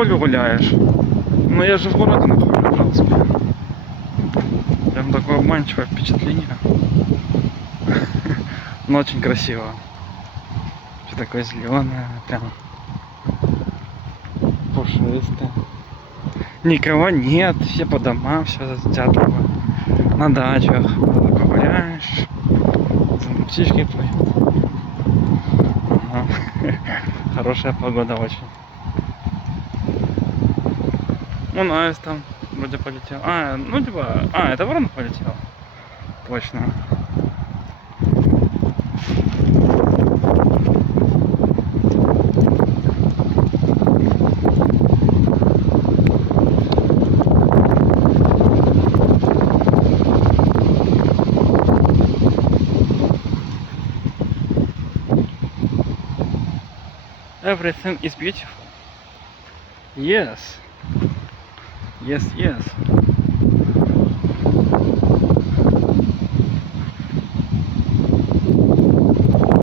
полю гуляешь. Но я же в городе нахожусь, в принципе. Прям такое обманчивое впечатление. Но очень красиво. Все такое зеленое, прям пушистое. Никого нет, все по домам, все затятло. На дачах такой гуляешь, там птички поют. Ага. Хорошая погода очень. Ну, Найс там вроде полетел. Ну типа, это ворона полетел. Точно. Everything is beautiful. Yes. Yes, yes.